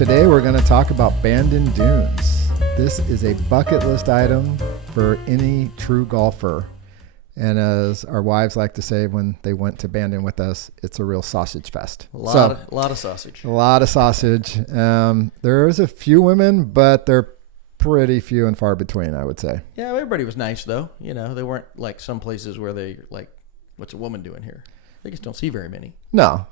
Today we're going to talk about Bandon Dunes. This is a bucket list item for any true golfer. And as our wives like to say when they went to Bandon with us, it's a real sausage fest. A lot of sausage. A lot of sausage. There's a few women, but they're pretty few and far between, I would say. Yeah, everybody was nice, though. You know, they weren't like some places where they like, what's a woman doing here? They just don't see very many. No,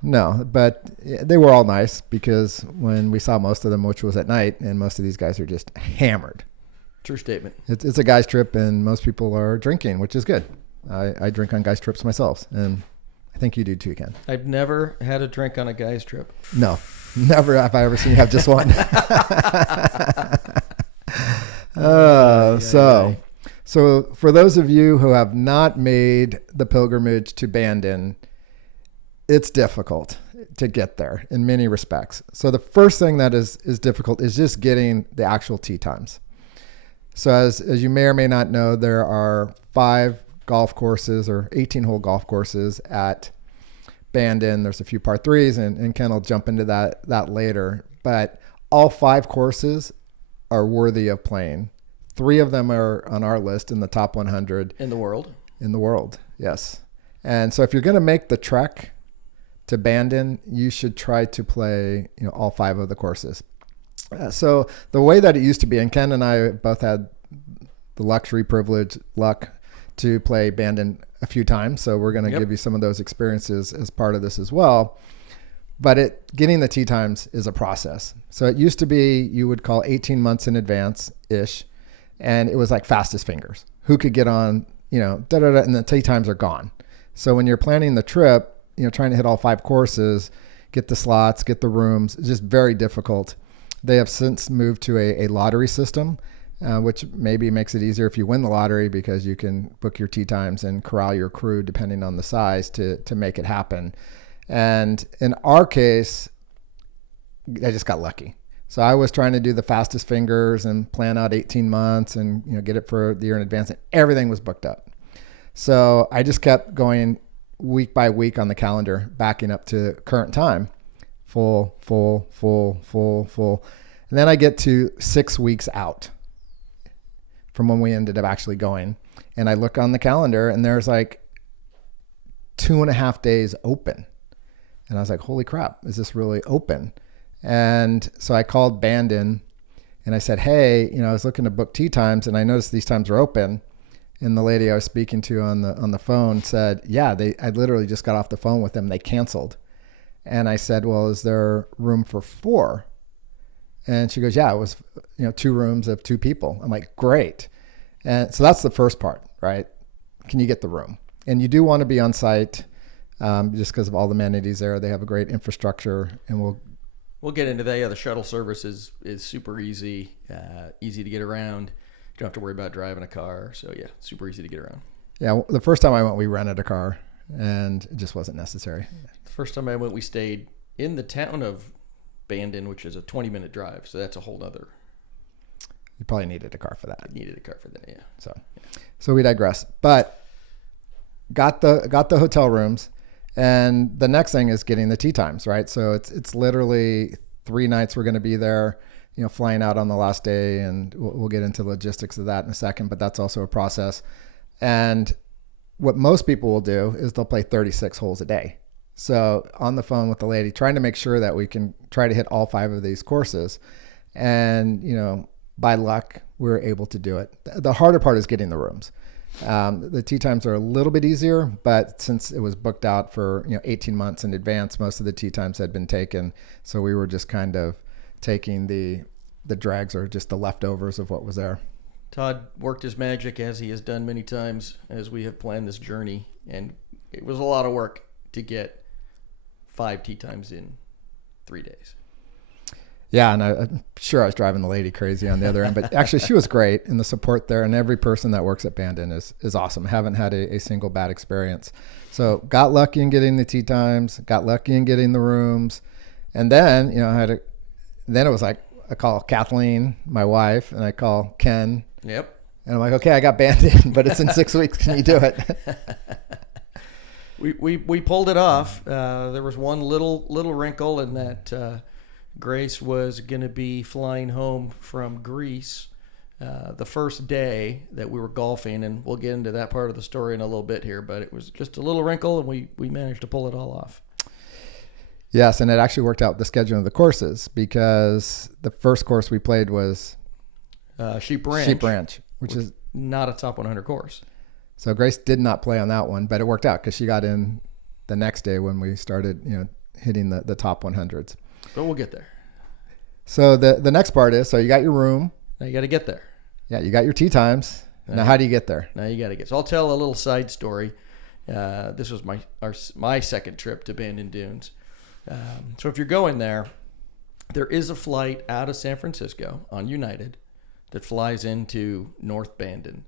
but they were all nice because when we saw most of them, which was at night, and most of these guys are just hammered. True statement. It's a guy's trip, and most people are drinking, which is good. I drink on guys' trips myself, and I think you do too, Ken. I've never had a drink on a guy's trip. No, never have I ever seen you have just one. So for those of you who have not made the pilgrimage to Bandon, it's difficult to get there in many respects. So the first thing that is difficult is just getting the actual tee times. So as you may or may not know, there are 5 golf courses or 18-hole golf courses at Bandon. There's a few par 3s, and Ken will jump into that later. But all 5 courses are worthy of playing. 3 of them are on our list in the top 100. In the world? In the world, yes. And so if you're going to make the trek to Bandon, you should try to play all 5 of the courses. So the way that it used to be, and Ken and I both had the luck to play Bandon a few times. So we're going to give you some of those experiences as part of this as well. But getting the tee times is a process. So it used to be you would call 18 months in advance-ish, and it was like fastest fingers. Who could get on, and the tee times are gone. So when you're planning the trip, trying to hit all 5 courses, get the slots, get the rooms, it's just very difficult. They have since moved to a lottery system, which maybe makes it easier if you win the lottery because you can book your tee times and corral your crew depending on the size to make it happen. And in our case, I just got lucky. So I was trying to do the fastest fingers and plan out 18 months and get it for the year in advance, and everything was booked up. So I just kept going week by week on the calendar, backing up to current time, full. And then I get to 6 weeks out from when we ended up actually going. And I look on the calendar and there's like 2.5 days open. And I was like, holy crap, is this really open? And so I called Bandon and I said, hey, I was looking to book tee times and I noticed these times are open. And the lady I was speaking to on the phone said, yeah, I literally just got off the phone with them. They canceled. And I said, well, is there room for 4? And she goes, yeah, it was, 2 rooms of 2 people. I'm like, great. And so that's the first part, right? Can you get the room? And you do want to be on site just because of all the amenities there. They have a great infrastructure, and we'll get into that. Yeah, the shuttle service is super easy, easy to get around. You don't have to worry about driving a car. So yeah, super easy to get around. Yeah, the first time I went, we rented a car, and it just wasn't necessary. The first time I went, we stayed in the town of Bandon, which is a 20-minute drive. So that's a whole other. You probably needed a car for that. I needed a car for that, yeah. So we digress. But got the hotel rooms, and the next thing is getting the tee times, right? So it's literally 3 nights we're going to be there. Flying out on the last day, and we'll get into the logistics of that in a second, but that's also a process. And what most people will do is they'll play 36 holes a day. So on the phone with the lady, trying to make sure that we can try to hit all 5 of these courses. And, by luck, we're able to do it. The harder part is getting the rooms. The tee times are a little bit easier, but since it was booked out for 18 months in advance, most of the tee times had been taken. So we were just kind of taking the drags or just the leftovers of what was there. Todd worked his magic, as he has done many times as we have planned this journey, and it was a lot of work to get 5 tee times in 3 days. Yeah, and I'm sure I was driving the lady crazy on the other end, but actually she was great, and the support there, and every person that works at Bandon is awesome. Haven't had a single bad experience. So got lucky in getting the tee times, got lucky in getting the rooms, and then then it was like I call Kathleen, my wife, and I call Ken. Yep. And I'm like, okay, I got Bandon, but it's in 6 weeks. Can you do it? We pulled it off. There was one little wrinkle in that Grace was going to be flying home from Greece the first day that we were golfing, and we'll get into that part of the story in a little bit here, but it was just a little wrinkle, and we managed to pull it all off. Yes, and it actually worked out with the scheduling of the courses, because the first course we played was Sheep Ranch, which is not a top 100 course. So Grace did not play on that one, but it worked out because she got in the next day when we started, hitting the top 100s. But we'll get there. So the next part is, so you got your room. Now you got to get there. Yeah, you got your tee times. Now how do you get there? Now you got to get. So I'll tell a little side story. This was my second trip to Bandon Dunes. So if you're going there is a flight out of San Francisco on United that flies into North Bandon.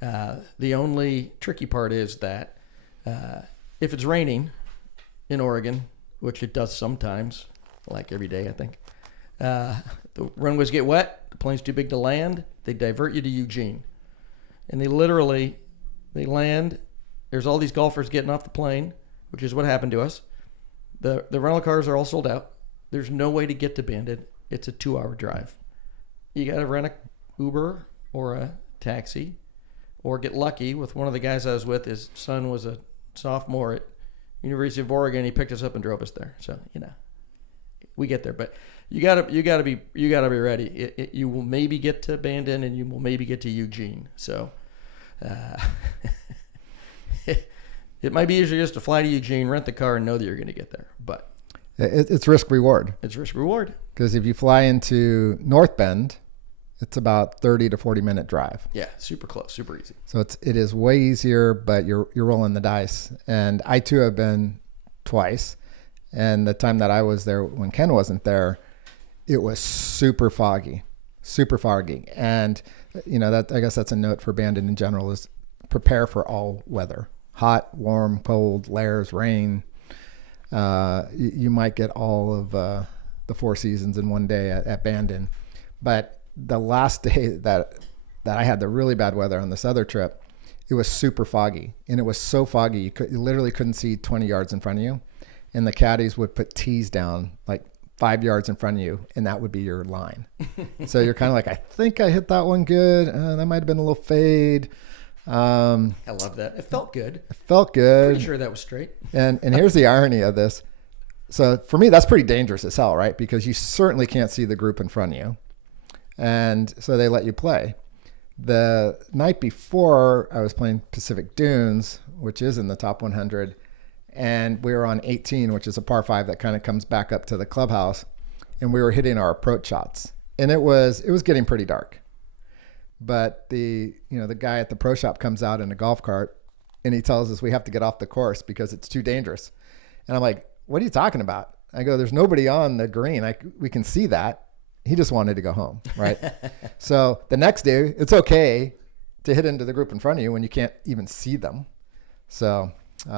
The only tricky part is that if it's raining in Oregon, which it does sometimes, like every day I think, the runways get wet, the plane's too big to land, they divert you to Eugene. And they land, there's all these golfers getting off the plane, which is what happened to us. The rental cars are all sold out. There's no way to get to Bandon. It's a 2-hour drive. You got to rent a Uber or a taxi, or get lucky with one of the guys I was with. His son was a sophomore at University of Oregon. He picked us up and drove us there. So, we get there, but you gotta be ready. You will maybe get to Bandon, and you will maybe get to Eugene. So, it might be easier just to fly to Eugene, rent the car, and know that you're going to get there. But it's risk reward. It's risk reward. Because if you fly into North Bend, it's about 30 to 40 minute drive. Yeah, super close, super easy. So it is way easier, but you're rolling the dice. And I too have been twice. And the time that I was there when Ken wasn't there, it was super foggy. And that, I guess that's a note for Bandon in general, is prepare for all weather. Hot, warm, cold, layers, rain. You might get all of the 4 seasons in one day at Bandon. But the last day that I had the really bad weather on this other trip, it was super foggy. And it was so foggy, you literally couldn't see 20 yards in front of you. And the caddies would put tees down like 5 yards in front of you, and that would be your line. So you're kind of like, I think I hit that one good. That might have been a little fade. I love that. It felt good. Pretty sure that was straight. And here's the irony of this. So for me, that's pretty dangerous as hell, right? Because you certainly can't see the group in front of you. And so they let you play. The night before, I was playing Pacific Dunes, which is in the top 100. And we were on 18, which is a par 5 that kind of comes back up to the clubhouse. And we were hitting our approach shots. And it was getting pretty dark. But the guy at the pro shop comes out in a golf cart, and he tells us we have to get off the course because it's too dangerous. And I'm like, what are you talking about? I go, there's nobody on the green. We can see that. He just wanted to go home, right? So the next day, it's okay to hit into the group in front of you when you can't even see them. So it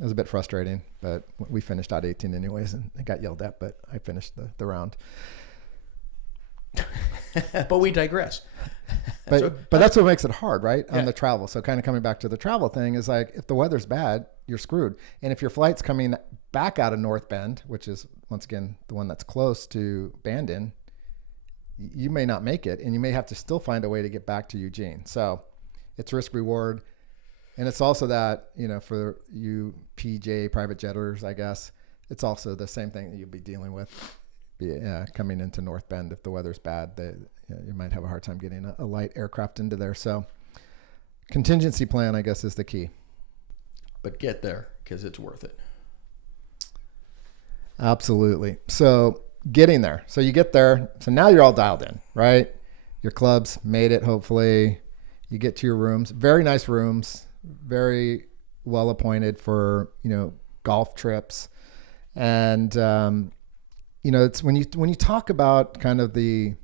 was a bit frustrating, but we finished out 18 anyways, and it got yelled at, but I finished the round. But we digress. But that's what makes it hard, right? On the travel. So kind of coming back to the travel thing is like, if the weather's bad, you're screwed. And if your flight's coming back out of North Bend, which is once again the one that's close to Bandon, you may not make it, and you may have to still find a way to get back to Eugene. So it's risk reward. And it's also that, for you PJ private jetters, I guess, it's also the same thing that you'll be dealing with coming into North Bend. If the weather's bad, you might have a hard time getting a light aircraft into there. So contingency plan, I guess, is the key. But get there, because it's worth it. Absolutely. So getting there. So you get there. So now you're all dialed in, right? Your club's made it, hopefully. You get to your rooms. Very nice rooms. Very well appointed for, golf trips. And, it's when you talk about kind of the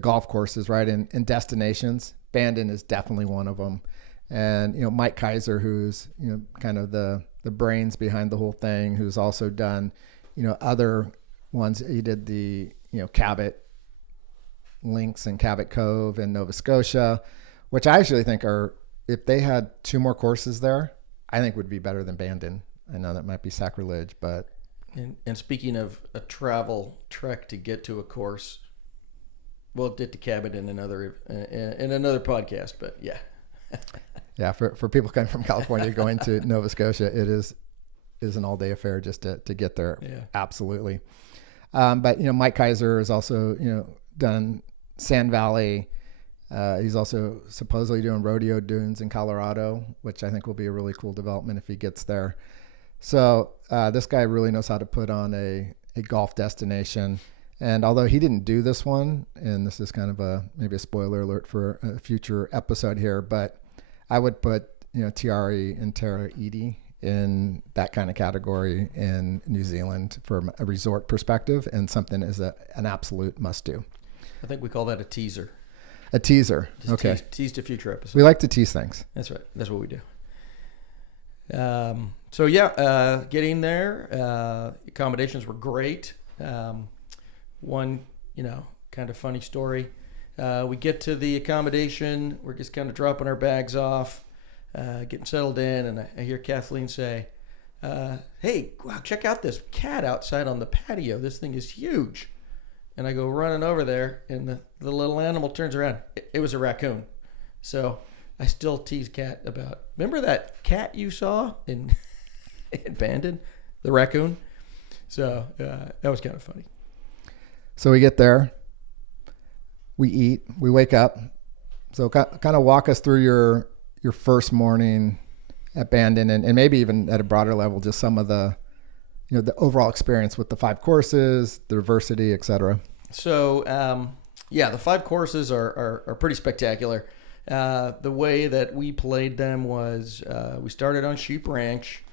golf courses, right, and destinations, Bandon is definitely one of them. And, Mike Kaiser, who's, kind of the brains behind the whole thing, who's also done, other ones. He did the, Cabot Links and Cabot Cove in Nova Scotia, which I actually think if they had 2 more courses there, I think would be better than Bandon. I know that might be sacrilege, but And speaking of a travel trek to get to a course, we'll get to cabin in another podcast. But yeah, yeah. For people coming from California going to Nova Scotia, it is an all day affair just to get there. Yeah. Absolutely. But Mike Kaiser has also done Sand Valley. He's also supposedly doing rodeo dunes in Colorado, which I think will be a really cool development if he gets there. So this guy really knows how to put on a golf destination. And although he didn't do this one, and this is kind of maybe a spoiler alert for a future episode here, but I would put Tiari and Tara Edie in that kind of category in New Zealand from a resort perspective, and something is an absolute must do. I think we call that a teaser. A teaser. Just okay. Tease to future episodes. We like to tease things. That's right. That's what we do. So yeah, getting there, accommodations were great. One, kind of funny story. We get to the accommodation. We're just kind of dropping our bags off, getting settled in, and I hear Kathleen say, "Hey, wow, check out this cat outside on the patio. This thing is huge." And I go running over there, and the little animal turns around. It was a raccoon. So I still tease Kat about, remember that cat you saw in Bandon, the raccoon? So that was kind of funny. So we get there, we eat, we wake up. So kind of walk us through your first morning at Bandon, and maybe even at a broader level, just some of the the overall experience with the 5 courses, the diversity, et cetera. So, the 5 courses are pretty spectacular. The way that we played them was we started on Sheep Ranch,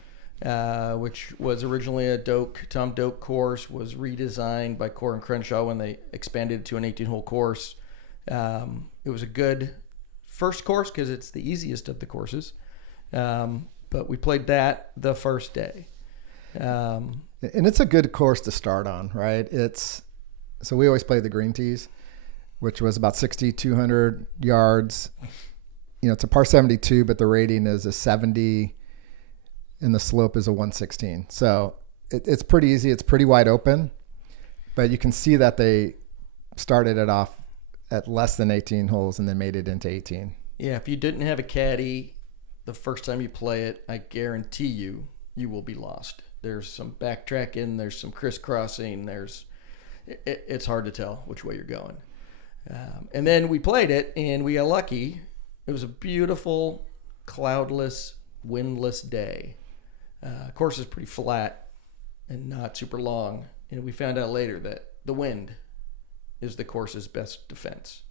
which was originally a Tom Doak course, was redesigned by Core and Crenshaw when they expanded it to an 18-hole course. It was a good first course because it's the easiest of the courses. But we played that the first day. And it's a good course to start on, right? So we always play the green tees, which was about 6,200 yards. It's a par 72, but the rating is a 70 and the slope is a 116. So it's pretty easy. It's pretty wide open, but you can see that they started it off at less than 18 holes and then made it into 18. Yeah. If you didn't have a caddy the first time you play it, I guarantee you will be lost. There's some backtracking, there's some crisscrossing, it's hard to tell which way you're going. And then we played it, and we got lucky. It was a beautiful, cloudless, windless day. Course is pretty flat and not super long. And we found out later that the wind is the course's best defense.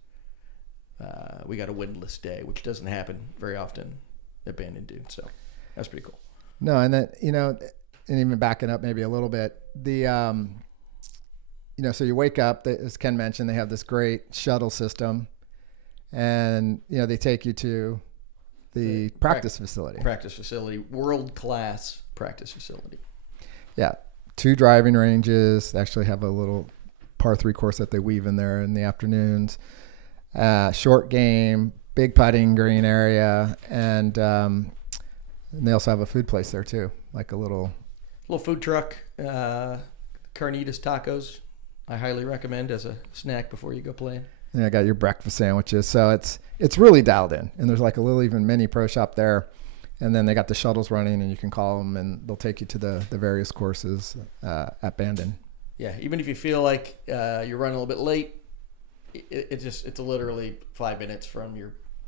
We got a windless day, which doesn't happen very often at Bandon Dunes. So that's pretty cool. No, and then, and even backing up maybe a little bit, so you wake up, as Ken mentioned, they have this great shuttle system, and, they take you to the practice facility. World-class practice facility. Yeah. 2 driving ranges. They actually have a little par 3 course that they weave in there in the afternoons. Short game, big putting green area, and they also have a food place there too, like a little food truck. Carnitas Tacos, I highly recommend as a snack before you go playing. Yeah, I got your breakfast sandwiches. So it's really dialed in, and there's like a little even mini pro shop there, and then they got the shuttles running, and you can call them, and they'll take you to the various courses at Bandon. Yeah, even if you feel like you're running a little bit late, it's literally 5 minutes from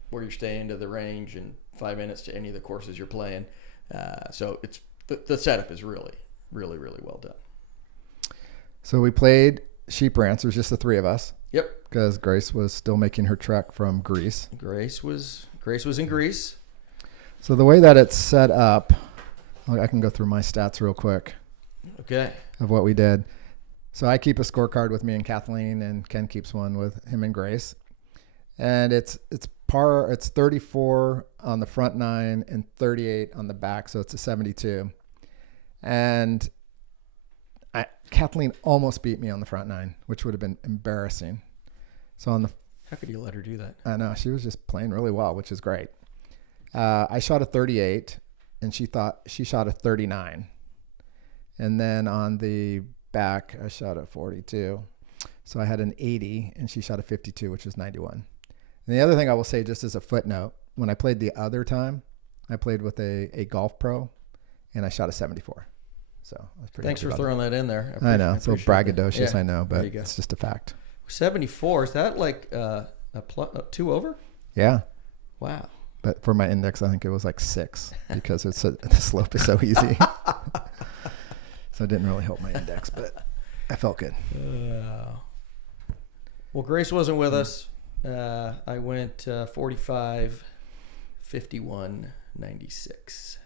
where you're staying to the range, and 5 minutes to any of the courses you're playing. So it's the setup is really, really, really well done. So we played Sheep Ranch. There was just the 3 of us. Yep. Because Grace was still making her trek from Greece. Grace was in Greece. So the way that it's set up, I can go through my stats real quick. Okay. Of what we did. So I keep a scorecard with me and Kathleen, and Ken keeps one with him and Grace. And it's 34 on the front 9 and 38 on the back, so it's a 72. And Kathleen almost beat me on the front 9, which would have been embarrassing. So how could you let her do that? I know, she was just playing really well, which is great. I shot a 38, and she thought she shot a 39. And then on the back, I shot a 42. So I had an 80 and she shot a 52, which was 91. And the other thing I will say, just as a footnote, when I played the other time, I played with a golf pro and I shot a 74. So I was pretty Thanks for happy throwing about that in there. I know. It's a little braggadocious, Yeah, I know, but there you go. it's just a fact. 74, is that like a 2 over? Yeah. Wow. But for my index, I think it was like 6 because the slope is so easy. So it didn't really help my index, but I felt good. Well, Grace wasn't with us. I went 45, 51, 96.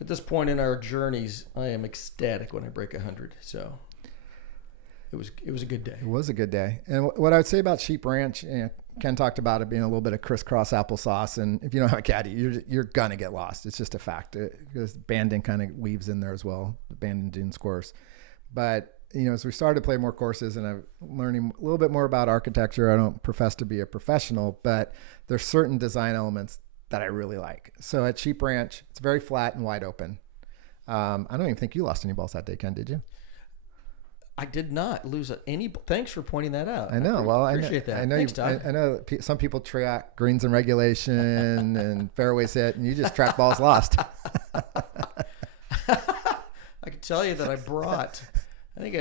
At this point in our journeys, I am ecstatic when I break 100. So it was a good day. It was a good day. And what I would say about Sheep Ranch, Ken talked about it being a little bit of crisscross applesauce. And if you don't have a caddy, you're going to get lost. It's just a fact because Bandon kind of weaves in there as well, the Bandon Dunes course. But, as we started to play more courses and I'm learning a little bit more about architecture, I don't profess to be a professional, but there's certain design elements that I really like. So at Sheep Ranch, it's very flat and wide open. I don't even think you lost any balls that day, Ken, did you? I did not lose any. Thanks for pointing that out. I know. I appreciate that. I know. Thanks, Todd. I know some people track greens and regulation and fairways hit, and you just track balls lost. I can tell you that I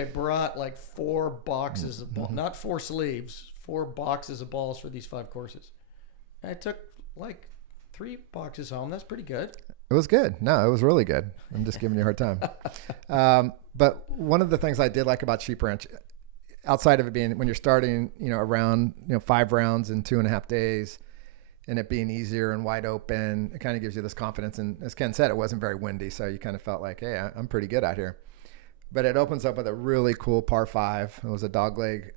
brought like 4 boxes of balls, not 4 sleeves, 4 boxes of balls for these 5 courses. I took like 3 boxes home. That's pretty good. It was good. No, it was really good. I'm just giving you a hard time. But one of the things I did like about Sheep Ranch, outside of it being when you're starting, around 5 rounds in 2.5 days, and it being easier and wide open, it kind of gives you this confidence. And as Ken said, it wasn't very windy, so you kind of felt like, hey, I'm pretty good out here. But it opens up with a really cool par 5. It was a dogleg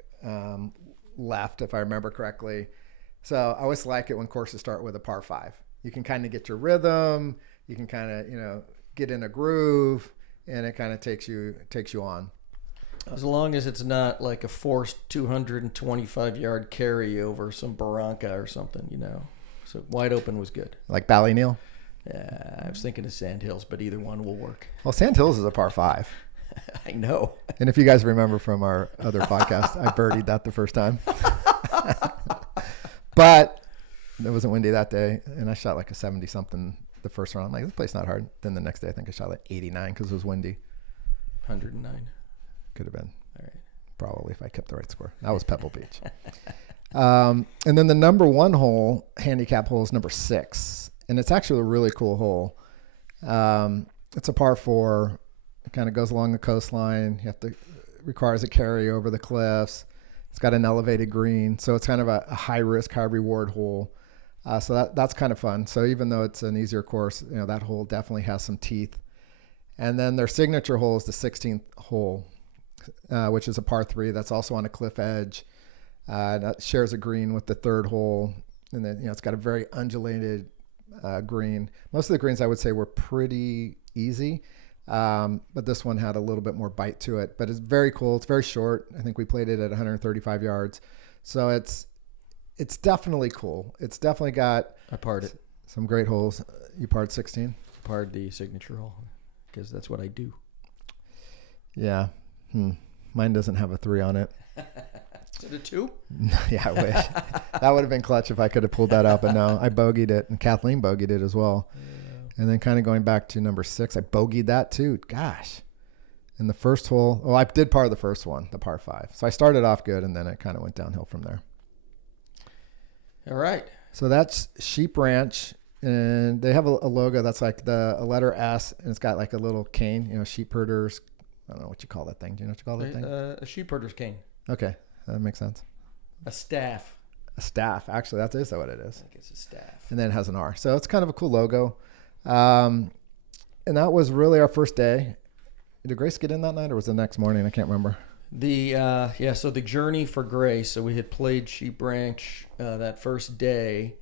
left, if I remember correctly. So I always like it when courses start with a par 5. You can kind of get your rhythm. You can kind of, get in a groove, and it kind of takes you on. As long as it's not like a forced 225-yard carry over some barranca or something, So wide open was good. Like Ballyneal? Yeah, I was thinking of Sandhills, but either one will work. Well, Sandhills is a par 5. I know. And if you guys remember from our other podcast, I birdied that the first time. But it wasn't windy that day, and I shot like a 70-something the first round. I'm like, this play's not hard. Then the next day, I think I shot like 89 because it was windy. 109. Could have been. All right. Probably if I kept the right score. That was Pebble Beach. And then the number 1 hole, handicap hole, is number 6. And it's actually a really cool hole. It's a par 4. It kind of goes along the coastline. Requires a carry over the cliffs. It's got an elevated green. So it's kind of a high risk, high reward hole. So that's kind of fun. So even though it's an easier course, that hole definitely has some teeth. And then their signature hole is the 16th hole, which is a par 3. That's also on a cliff edge. That shares a green with the 3rd hole. And then, it's got a very undulated green. Most of the greens I would say were pretty easy. But this one had a little bit more bite to it, but it's very cool. It's very short. I think we played it at 135 yards. So it's definitely cool. It's definitely got I parred it. Some great holes. You parred 16? Parred the signature hole because that's what I do. Yeah. Mine doesn't have a 3 on it. Is it a 2? Yeah, I wish. That would have been clutch if I could have pulled that up. But no, I bogeyed it, and Kathleen bogeyed it as well. Yeah. And then kind of going back to number 6, I bogeyed that too. Gosh. In the first hole, I did par the first one, the par 5. So I started off good, and then it kind of went downhill from there. All right. So that's Sheep Ranch, and they have a logo that's like a letter S, and it's got like a little cane, sheep herders. I don't know what you call that thing. Do you know what you call that thing? A sheep herder's cane. Okay, that makes sense. A staff. A staff. Actually, that is what it is. I think it's a staff. And then it has an R. So it's kind of a cool logo. And that was really our first day. Did Grace get in that night, or was it the next morning? I can't remember. So the journey for Grace. So we had played Sheep Ranch that first day.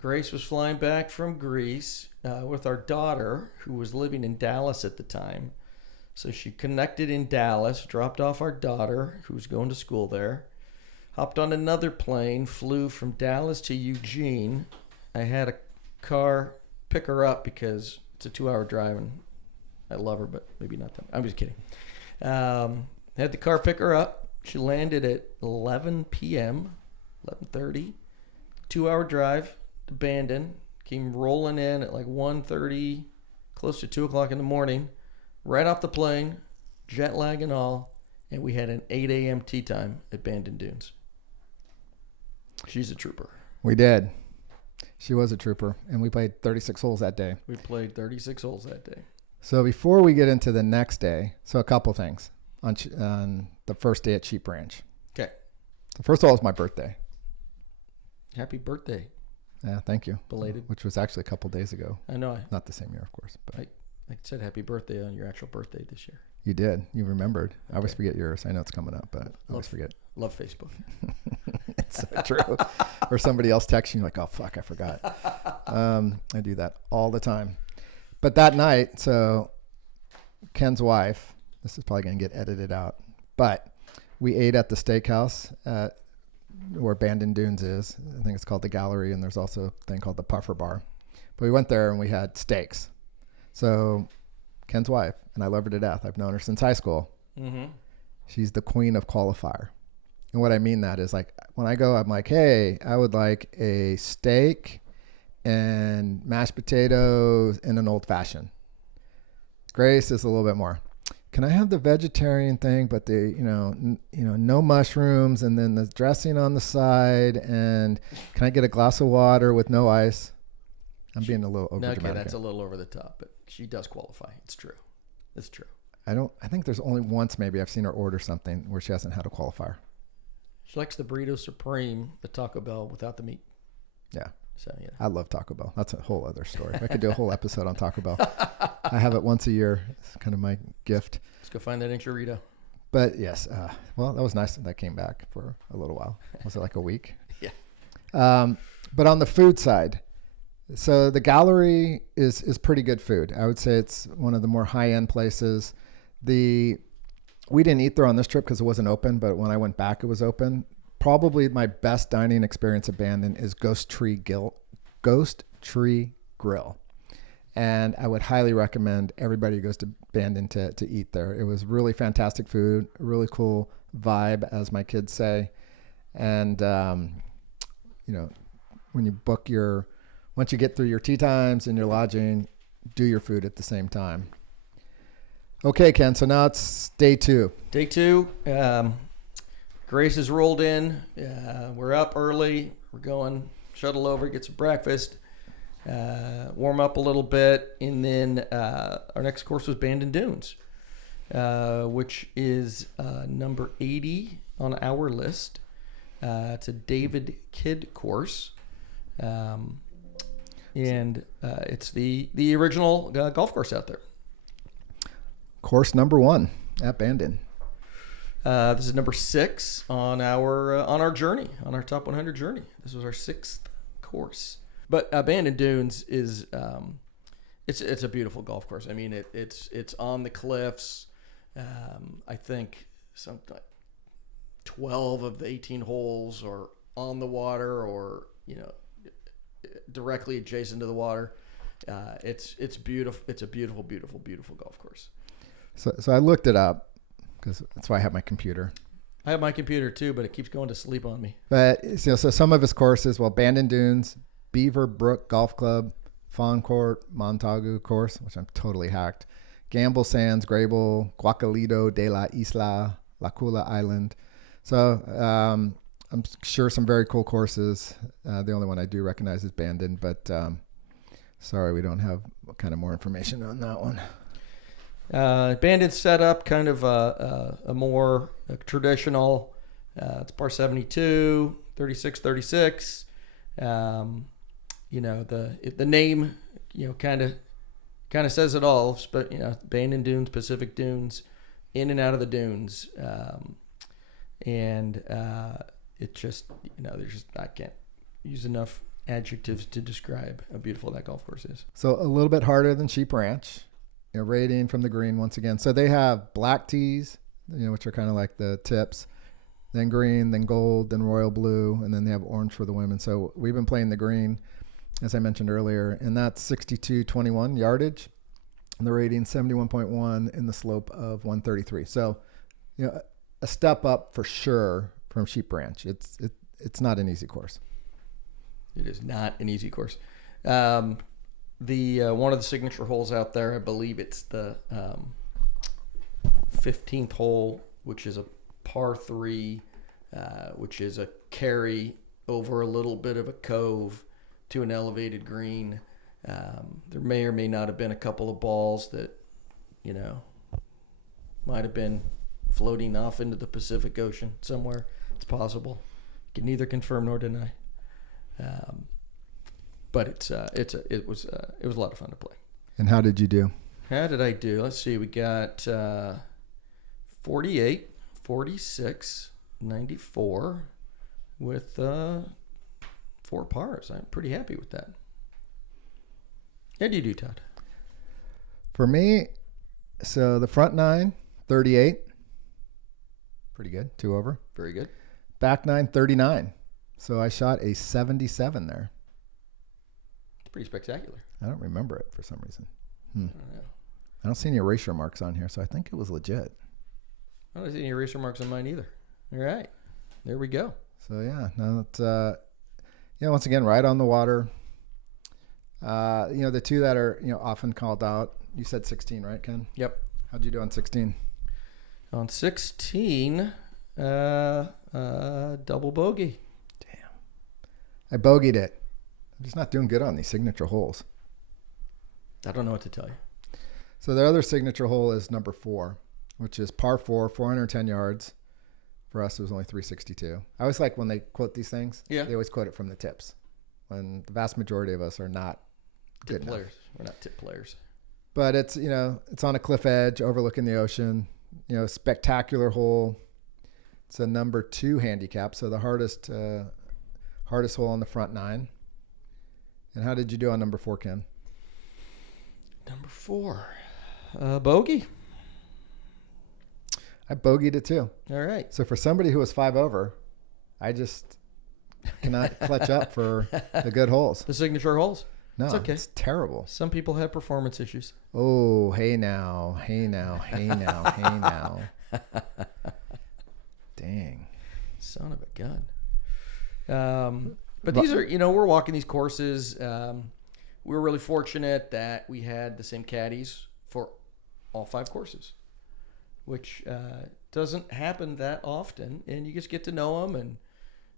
Grace was flying back from Greece with our daughter, who was living in Dallas at the time. So she connected in Dallas, dropped off our daughter, who was going to school there, hopped on another plane, flew from Dallas to Eugene. I had a car pick her up because it's a 2-hour drive, and I love her, but maybe not that. I'm just kidding. Had the car pick her up. She landed at 11 p.m., 11:30. 2-hour drive to Bandon. Came rolling in at like 1:30, close to 2 o'clock in the morning. Right off the plane, jet lag and all. And we had an 8 a.m. tee time at Bandon Dunes. She's a trooper. We did. She was a trooper, and we played 36 holes that day. We played 36 holes that day. So before we get into the next day, so a couple things on the first day at Sheep Ranch. Okay. So first of all, it's my birthday. Happy birthday. Yeah, thank you. Belated. Which was actually a couple days ago. I know. Not the same year, of course. But I said happy birthday on your actual birthday this year. You did. You remembered. Okay. I always forget yours. I know it's coming up, but I always forget. Love Facebook. It's so true. Or somebody else texting you like, oh, fuck, I forgot. I do that all the time. But that night, so Ken's wife, this is probably going to get edited out, but we ate at the steakhouse where Bandon Dunes is. I think it's called the Gallery, and there's also a thing called the Puffer Bar. But we went there and we had steaks. So Ken's wife, and I love her to death. I've known her since high school. Mm-hmm. She's the queen of qualifier. And what I mean that is like when I go, I'm like, hey, I would like a steak and mashed potatoes and an old fashioned. Grace is a little bit more. Can I have the vegetarian thing, but the no mushrooms, and then the dressing on the side, and can I get a glass of water with no ice? I'm being a little over dramatic. Okay, that's a little over the top, but she does qualify. It's true. It's true. I think there's only once maybe I've seen her order something where she hasn't had a qualifier. She likes the burrito supreme, the Taco Bell without the meat. Yeah. So yeah. I love Taco Bell. That's a whole other story. I could do a whole episode on Taco Bell. I have it once a year. It's kind of my gift. Let's go find that enchilada. But yes, well, that was nice that came back for a little while. Was it like a week? Yeah. But on the food side, so the Gallery is pretty good food. I would say it's one of the more high-end places. We didn't eat there on this trip because it wasn't open, but when I went back, it was open. Probably my best dining experience at Bandon is Ghost Tree Grill. And I would highly recommend everybody who goes to Bandon to eat there. It was really fantastic food, really cool vibe, as my kids say. And, when you once you get through your tea times and your lodging, do your food at the same time. Okay, Ken, so now it's day 2. Day 2. Grace has rolled in. We're up early. We're going shuttle over, get some breakfast, warm up a little bit, and then our next course was Bandon Dunes, which is number 80 on our list. It's a David Kidd course, and it's the original golf course out there. Course number 1 at Bandon. This is number 6 on our journey, on our top 100 journey. This was our 6th course. But Bandon Dunes is it's a beautiful golf course. I mean, it's on the cliffs. I think something like 12 of the 18 holes are on the water, or directly adjacent to the water. It's beautiful. It's a beautiful, beautiful, beautiful golf course. So I looked it up because that's why I have my computer. I have my computer too, but it keeps going to sleep on me. But so some of his courses, Bandon Dunes, Beaver Brook Golf Club, Fawn Court, Montagu course, which I'm totally hacked, Gamble Sands, Grable, Guacalito de la Isla, La Cula Island. So I'm sure some very cool courses. The only one I do recognize is Bandon, but sorry, we don't have kind of more information on that one. Bandon's set up kind of a more traditional. It's par 72, 36, 36. The name, kind of says it all. But Bandon Dunes, Pacific Dunes, in and out of the dunes, and it just I can't use enough adjectives to describe how beautiful that golf course is. So a little bit harder than Sheep Ranch. Rating from the green once again. So they have black tees, which are kind of like the tips, then green, then gold, then royal blue, and then they have orange for the women. So we've been playing the green, as I mentioned earlier, and that's 62-21 yardage. The rating 71.1 in the slope of 133. So, a step up for sure from Sheep Branch. It's not an easy course. It is not an easy course. The one of the signature holes out there, I believe it's the 15th hole, which is a par 3, which is a carry over a little bit of a cove to an elevated green. There may or may not have been a couple of balls that, might have been floating off into the Pacific Ocean somewhere. It's possible. Can neither confirm nor deny. But it was a lot of fun to play. And how did you do? How did I do? Let's see. We got 48, 46, 94 with 4 pars. I'm pretty happy with that. How do you do, Todd? For me, so the front 9, 38. Pretty good. 2 over. Very good. Back 9, 39. So I shot a 77 there. It's pretty spectacular. I don't remember it for some reason. I don't know. I don't see any erasure marks on here, so I think it was legit. I don't see any eraser marks on mine either. All right. There we go. So, yeah. No, it's, once again, right on the water. The 2 that are, often called out. You said 16, right, Ken? Yep. How'd you do on 16? On 16, double bogey. Damn. I bogeyed it. I'm just not doing good on these signature holes. I don't know what to tell you. So the other signature hole is number 4, which is par 4, 410 yards. For us, it was only 362. I always like when they quote these things. Yeah. They always quote it from the tips, when the vast majority of us are not Tip good players. enough. We're not tip players. But it's, it's on a cliff edge overlooking the ocean. Spectacular hole. It's a number 2 handicap, so the hardest hole on the front 9. And how did you do on number 4, Ken? Number 4, bogey. I bogeyed it too. All right. So for somebody who was 5 over, I just cannot clutch up for the good holes. The signature holes. No, it's okay. It's terrible. Some people have performance issues. Oh, hey now. Dang. Son of a gun. But these are, we're walking these courses. We were really fortunate that we had the same caddies for all 5 courses, which doesn't happen that often. And you just get to know them. And,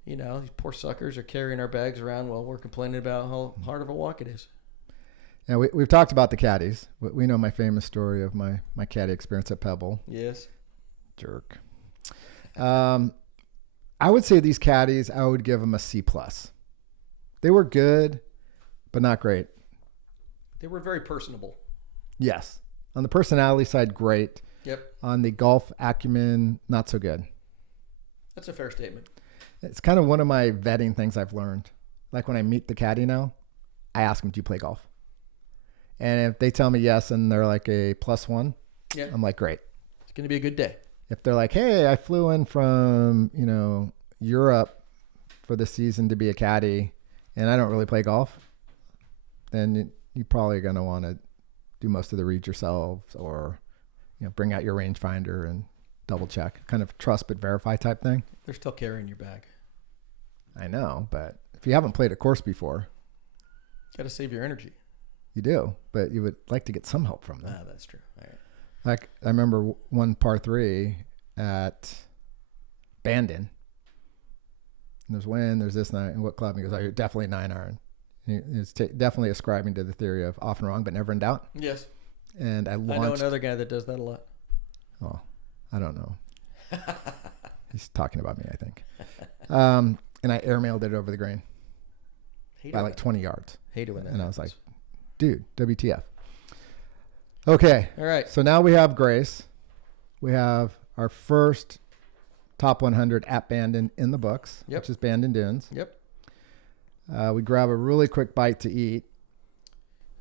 these poor suckers are carrying our bags around while we're complaining about how hard of a walk it is. Yeah, we've talked about the caddies. We know my famous story of my caddy experience at Pebble. Yes. Jerk. I would say these caddies, I would give them a C+. They were good, but not great. They were very personable. Yes. On the personality side, great. Yep. On the golf acumen, not so good. That's a fair statement. It's kind of one of my vetting things I've learned. Like when I meet the caddy now, I ask them, do you play golf? And if they tell me yes and they're like a +1, yeah, I'm like, great. It's going to be a good day. If they're like, hey, I flew in from, Europe for the season to be a caddy and I don't really play golf, then you're probably going to want to do most of the read yourselves or, bring out your rangefinder and double check. Kind of trust but verify type thing. They're still carrying your bag. I know, but if you haven't played a course before, got to save your energy. You do, but you would like to get some help from them. Ah, that's true. All right. Like I remember one par 3 at Bandon. And there's wind, there's this and that, and what club? And he goes, oh, you're definitely 9-iron. He's definitely ascribing to the theory of often wrong, but never in doubt. Yes. And I launched. I know another guy that does that a lot. Oh, I don't know. He's talking about me, I think. And I airmailed it over the green by like 20 yards. Hate it when that And happens. I was like, dude, WTF. Okay. All right. So now we have Grace. We have our first top 100 at Bandon in the books, Yep. which is Bandon Dunes. Yep. We grab a really quick bite to eat.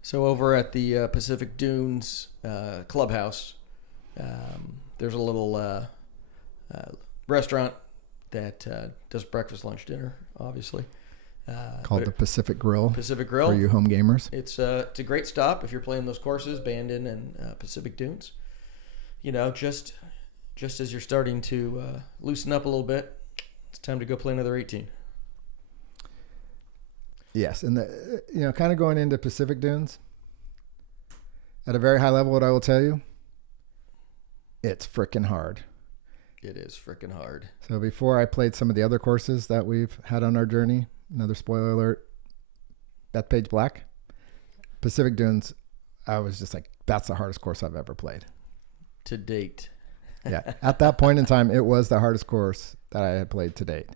So over at the Pacific Dunes clubhouse, there's a little restaurant that does breakfast, lunch, dinner, obviously. Called the Pacific Grill. Pacific Grill. For you home gamers. It's a great stop if you're playing those courses, Bandon and Pacific Dunes. You know, just as you're starting to loosen up a little bit, it's time to go play another 18. Yes, and kind of going into Pacific Dunes, at a very high level, what I will tell you, it's freaking hard. It is freaking hard. So before I played some of the other courses that we've had on our journey, another spoiler alert, Bethpage Black, Pacific Dunes, I was just like, that's the hardest course I've ever played. To date. Yeah, at that point in time, it was the hardest course that I had played to date.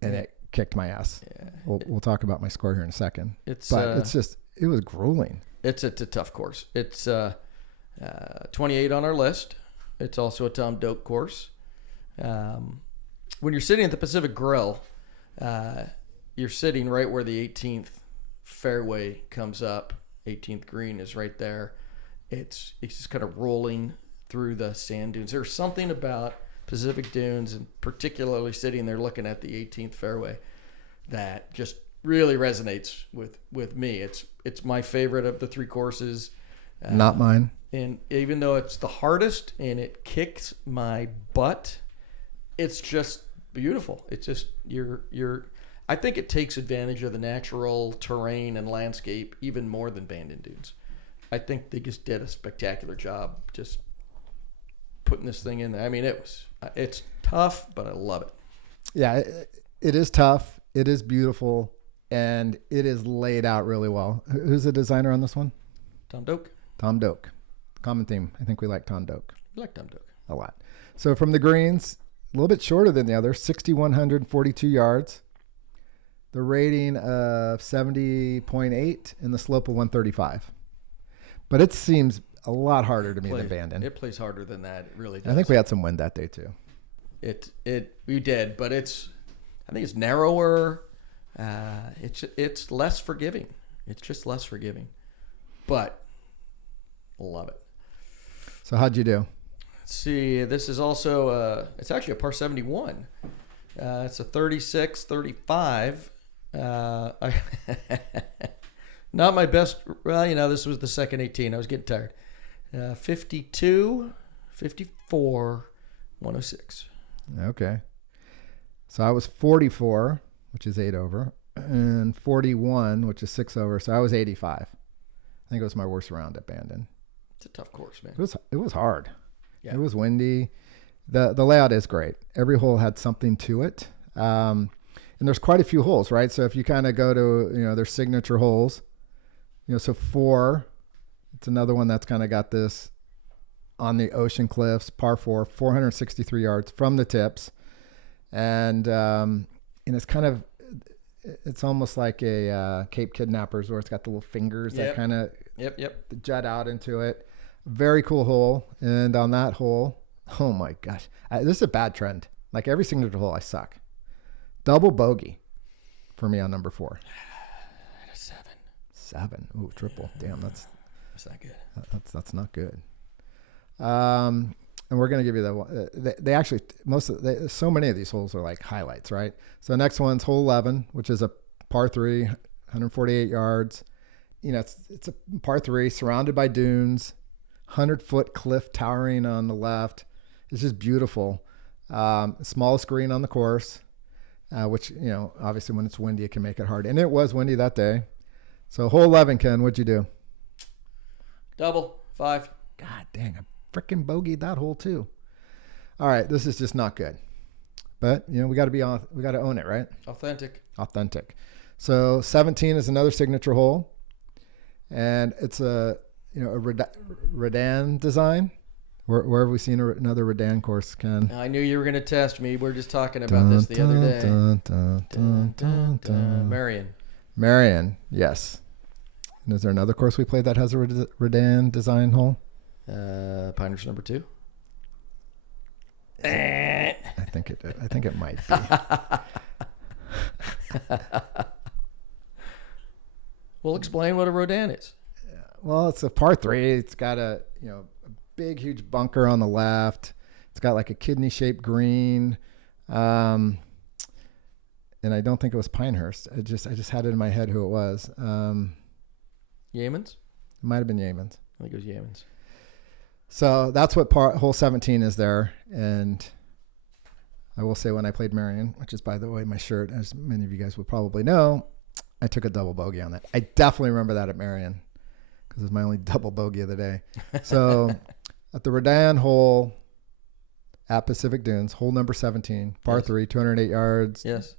And it kicked my ass. Yeah. We'll talk about my score here in a second. It's just, it was grueling. It's a tough course. It's 28 on our list. It's also a Tom Doak course. When you're sitting at the Pacific Grill, you're sitting right where the 18th fairway comes up. 18th green is right there. It's just kind of rolling through the sand dunes. There's something about Pacific Dunes, and particularly sitting there looking at the 18th fairway, that just really resonates with me. It's my favorite of the three courses. Not mine. And even though it's the hardest and it kicks my butt, it's just beautiful. It's just I think it takes advantage of the natural terrain and landscape even more than Bandon Dunes. I think they just did a spectacular job just putting this thing in there. I mean, it's tough, but I love it. Yeah, it is tough. It is beautiful, and it is laid out really well. Who's the designer on this one? Tom Doak. Tom Doak. Common theme. I think we like Tom Doak. We like Tom Doak a lot. So from the greens, a little bit shorter than the other, 6,142 yards. The rating of 70.8 and the slope of 135. But it seems a lot harder to me than Bandon. It plays harder than that. It really does. I think we had some wind that day too. We did, but I think it's narrower. It's less forgiving. It's just less forgiving. But love it. So how'd you do? Let's see. This is also it's actually a par 71. It's a 36-35. Not my best. Well, this was the second 18. I was getting tired. 52, 54, 106. Okay. So I was 44, which is 8 over, and 41, which is 6 over. So I was 85. I think it was my worst round at Bandon. It's a tough course, man. It was hard. Yeah. It was windy. The layout is great. Every hole had something to it. And there's quite a few holes, right? So if you kind of go to, their signature holes, so 4, it's another one that's kind of got this on the ocean cliffs, par 4, 463 yards from the tips. And it's kind of, it's almost like a Cape Kidnappers where it's got the little fingers that kind of jut out into it. Very cool hole. And on that hole, oh my gosh, this is a bad trend. Like every signature hole, I suck. Double bogey for me on number 4. At a 7. 7. Ooh, triple. Damn, that's not good. That's not good. And we're gonna give you that one. They actually so many of these holes are like highlights, right? So next one's hole 11, which is a par 3, 148 yards. It's a par 3 surrounded by dunes, 100-foot cliff towering on the left. It's just beautiful. Smallest green on the course, which obviously when it's windy it can make it hard, and it was windy that day. So hole 11, Ken, what'd you do? Double 5. God dang, I freaking bogeyed that hole too. All right, this is just not good. But we got to own it, right? Authentic. So 17 is another signature hole, and it's a Redan design. Where have we seen another Redan course, Ken? I knew you were going to test me. We were just talking about this the other day. Marion, yes. And is there another course we played that has a Redan design hole? Pinehurst number 2. I think it might be. Well, explain what a Rodan is. Well, it's a par 3. It's got a big, huge bunker on the left. It's got like a kidney-shaped green. and I don't think it was Pinehurst. I just had it in my head who it was. Yeamans? It might have been Yeamans. I think it was Yeamans. So that's what hole 17 is there. And I will say when I played Marion, which is, by the way, my shirt, as many of you guys will probably know, I took a double bogey on that. I definitely remember that at Marion because it was my only double bogey of the day. So at the Redan hole at Pacific Dunes, hole number 17, par 3, 208 yards. Yes.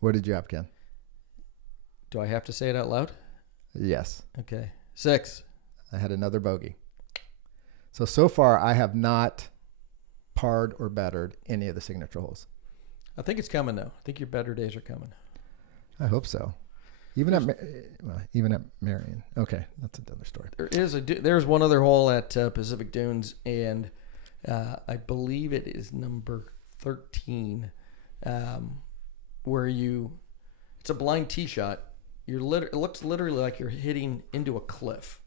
What did you have, Ken? Do I have to say it out loud? Yes. Okay. 6. I had another bogey. So far, I have not parred or bettered any of the signature holes. I think it's coming, though. I think your better days are coming. I hope so. Even at Marion. Okay, that's another story. There's one other hole at Pacific Dunes, and I believe it is number 13, where it's a blind tee shot. It looks literally like you're hitting into a cliff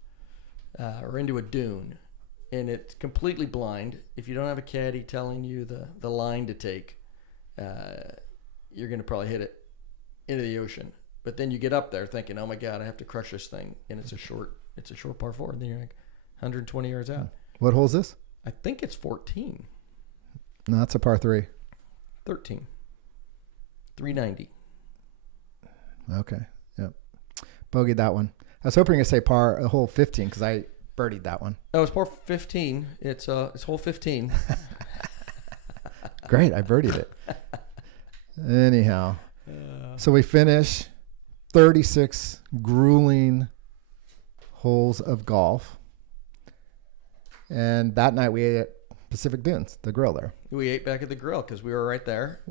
or into a dune, and it's completely blind. If you don't have a caddy telling you the line to take, you're going to probably hit it into the ocean. But then you get up there thinking, oh my God, I have to crush this thing. And it's a short par 4. And then you're like 120 yards out. What hole is this? I think it's 14. No, that's a par 3. 13. 390. Okay. Yep. Bogeyed that one. I was hoping to say par hole 15 because I birdied that one. Oh, it's par 15. It's hole 15. Great. I birdied it. Anyhow. So we finish 36 grueling holes of golf. And that night we ate at Pacific Dunes, the grill there. We ate back at the grill because we were right there.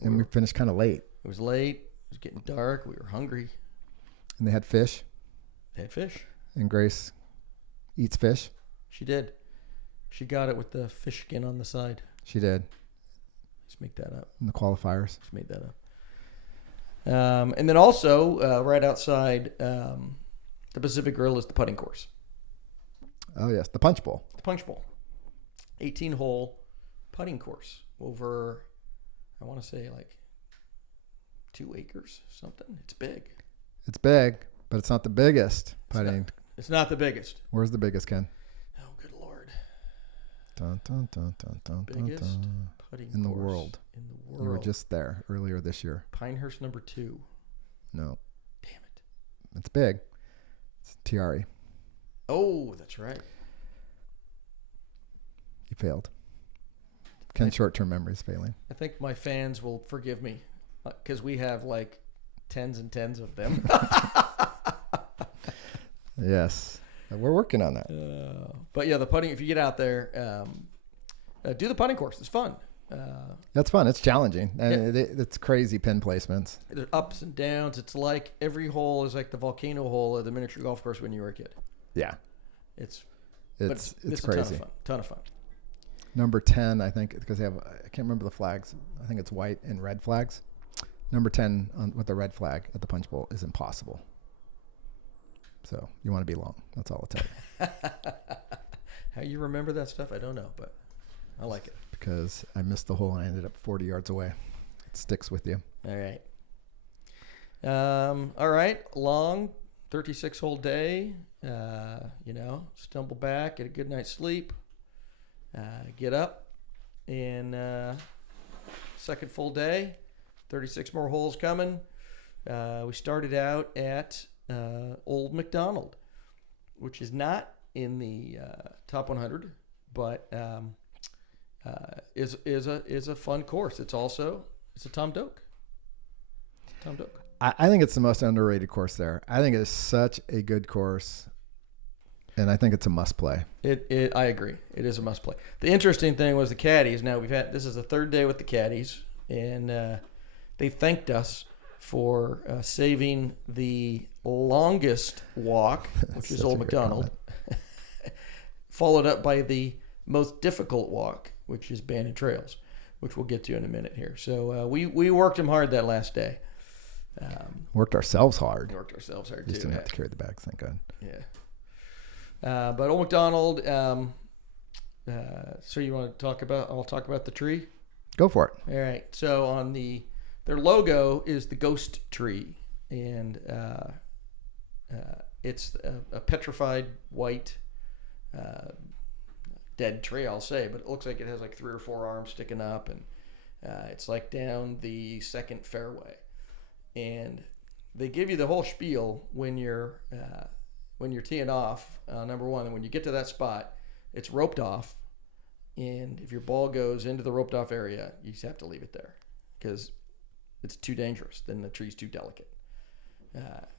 And we finished kind of late. It was late. It was getting dark. We were hungry. And they had fish. They had fish. And Grace eats fish. She did. She got it with the fish skin on the side. She did. Just make that up. In the qualifiers. Just made that up. And then also, right outside the Pacific Grill is the putting course. Oh, yes. The Punch Bowl. The Punch Bowl. 18-hole putting course over, I want to say, like 2 acres, something. It's big. It's big, but it's not the biggest putting. It's not the biggest. Where's the biggest, Ken? Oh, good Lord. Dun, dun, dun, dun, dun, Biggest dun, dun. putting In the course world. In the world. You were just there earlier this year. Pinehurst number 2. No. Damn it. It's big. It's Tiari. Oh, that's right. You failed. Ken's short-term memory is failing. I think my fans will forgive me because we have like tens and tens of them. Yes. We're working on that. But yeah, the putting, if you get out there, do the putting course. It's fun. That's fun. It's challenging. And it's crazy pin placements. There's ups and downs. It's like every hole is like the volcano hole of the miniature golf course when you were a kid. Yeah. It's crazy. Ton of fun. Number 10, I think, because they have, I can't remember the flags. I think it's white and red flags. Number 10 with the red flag at the Punch Bowl is impossible. So you want to be long. That's all I'll tell you. How you remember that stuff, I don't know, but I like it. Because I missed the hole and I ended up 40 yards away. It sticks with you. All right. All right. Long 36-hole day. Stumble back, get a good night's sleep. Get up, and second full day, 36 more holes coming. We started out at Old McDonald, which is not in the top 100, but is a fun course. It's a Tom Doak. Tom Doak. I think it's the most underrated course there. I think it is such a good course. And I think it's a must play. I agree. It is a must play. The interesting thing was the caddies. Now this is the third day with the caddies, and they thanked us for saving the longest walk, which is Old McDonald, followed up by the most difficult walk, which is Bandon Trails, which we'll get to in a minute here. So we worked them hard that last day. Worked ourselves hard. Just too. Didn't have to carry the bags, thank God. Yeah. But Old McDonald, so you want to talk about, I'll talk about the tree? Go for it. All right. So on the Their logo is the ghost tree, and it's a petrified white dead tree, I'll say, but it looks like it has like 3 or 4 arms sticking up, and it's like down the second fairway. And they give you the whole spiel when you're teeing off, number one. And when you get to that spot, it's roped off, and if your ball goes into the roped off area, you just have to leave it there because it's too dangerous. Then the tree's too delicate.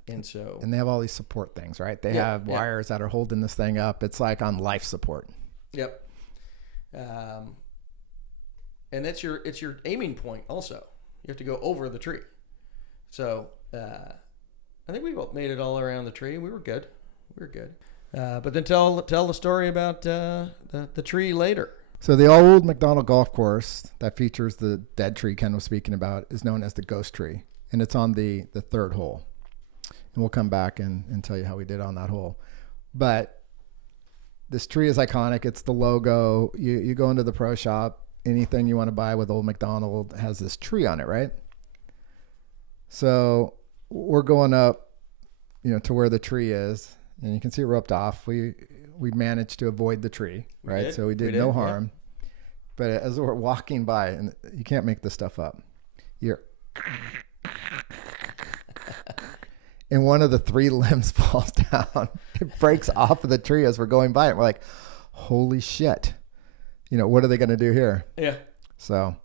And they have all these support things, right? They have wires that are holding this thing up. It's like on life support. Yep. And it's your aiming point also. You have to go over the tree. So I think we made it all around the tree. We were good. But then tell the story about the tree later. So the old McDonald golf course that features the dead tree Ken was speaking about is known as the ghost tree, and it's on the 3rd hole. And we'll come back and tell you how we did on that hole. But this tree is iconic. It's the logo. You go into the pro shop, anything you want to buy with old McDonald has this tree on it, right? So we're going up, to where the tree is, and you can see it roped off. We managed to avoid the tree, right? So we did no harm. Yeah. But as we're walking by, and you can't make this stuff up, and one of the 3 limbs falls down. It breaks off of the tree as we're going by it. We're like, holy shit. What are they going to do here? Yeah. So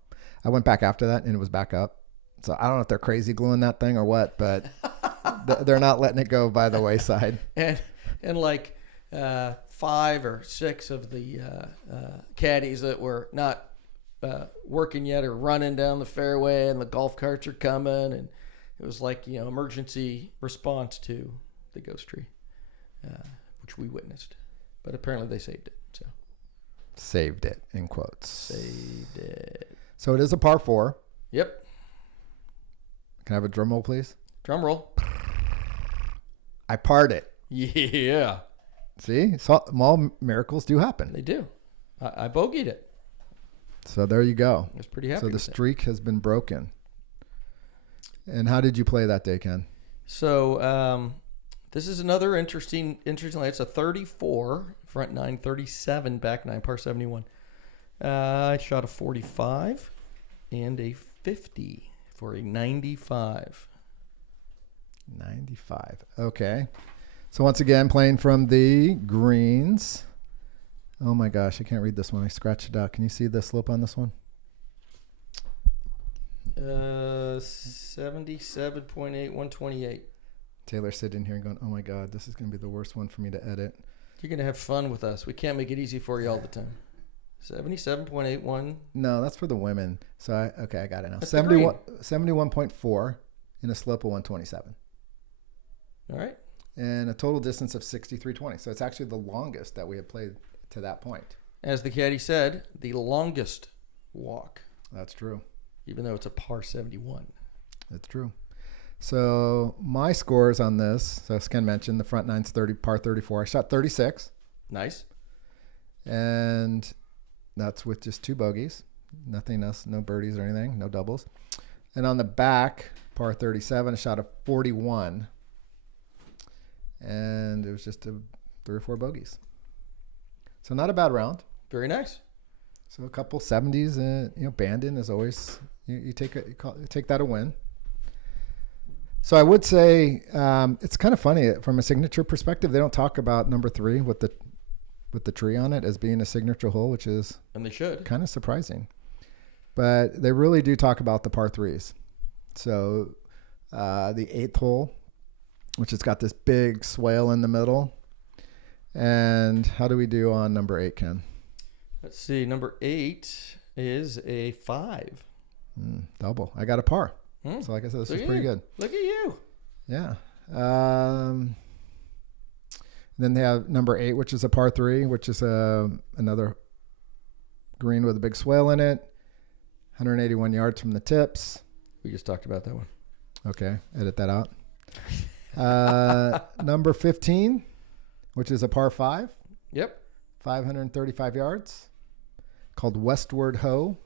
I went back after that, and it was back up. So I don't know if they're crazy gluing that thing or what, but they're not letting it go by the wayside. And like 5 or 6 of the caddies that were not working yet are running down the fairway, and the golf carts are coming, and it was like emergency response to the ghost tree, which we witnessed. But apparently they saved it. So saved it in quotes. Saved it. So it is a par 4. Yep. Can I have a drum roll, please? Drum roll. I parred it. Yeah. See? Small miracles do happen. They do. I bogeyed it. So there you go. I was pretty happy. So the streak has been broken. And how did you play that day, Ken? So this is another interesting lay. It's a 34 front 9, 37 back 9, par 71. I shot a 45 and a 50 for a 95. 95. Okay. So once again, playing from the greens. Oh my gosh, I can't read this one. I scratched it out. Can you see the slope on this one? 77.8, 128. Taylor's sitting here and going, oh my God, this is going to be the worst one for me to edit. You're going to have fun with us. We can't make it easy for you all the time. 77.81. No, that's for the women. So, I got it now. 71.4 in a slope of 127. All right. And a total distance of 63.20. So it's actually the longest that we have played to that point. As the caddy said, the longest walk. That's true. Even though it's a par 71. That's true. So my scores on this, so as Ken mentioned, the front nine's par 34. I shot 36. Nice. And that's with just 2 bogeys. Nothing else, no birdies or anything, no doubles. And on the back, par 37, I shot a 41. And it was just 3 or 4 bogeys. So not a bad round. Very nice. So a couple 70s, Bandon is always, you take that a win. So I would say it's kind of funny from a signature perspective. They don't talk about number 3 with the tree on it as being a signature hole, which is and they should kind of surprising. But they really do talk about the par 3s. So the 8th hole, which has got this big swale in the middle. And how do we do on number 8, Ken? Let's see. Number 8 is a 5. Double. I got a par. So like I said, this is pretty good. Look at you. Yeah. Then they have number 8, which is a par 3, which is another green with a big swale in it. 181 yards from the tips. We just talked about that one. Okay. Edit that out. Number 15, which is a par 5. Yep. 535 yards. Called Westward Ho.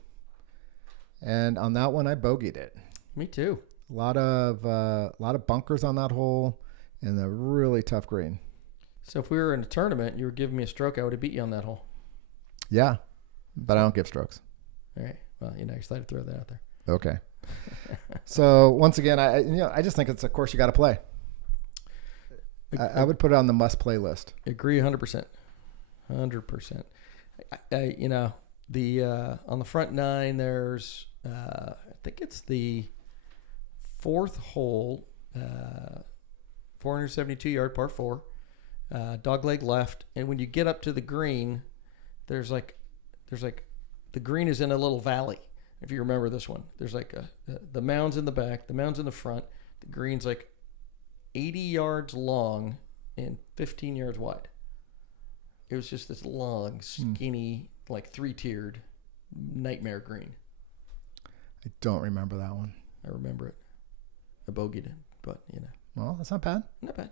And on that one, I bogeyed it. Me too. A lot of bunkers on that hole, and a really tough green. So if we were in a tournament and you were giving me a stroke, I would have beat you on that hole. Yeah, but I don't give strokes. All right. Well, you know, I decided to throw that out there. Okay. So once again, I just think it's a course you got to play. I would put it on the must play list. Agree 100%. 100%. You know, the on the front nine, there's I think it's the fourth hole, 472-yard par 4, dogleg left, and when you get up to the green, there's like the green is in a little valley. If you remember this one, there's like the mound's in the back, the mound's in the front, the green's like 80 yards long and 15 yards wide. It was just this long, skinny, like 3-tiered nightmare green. I don't remember that one. I remember it. I bogeyed it, but you know. Well, that's not bad. Not bad.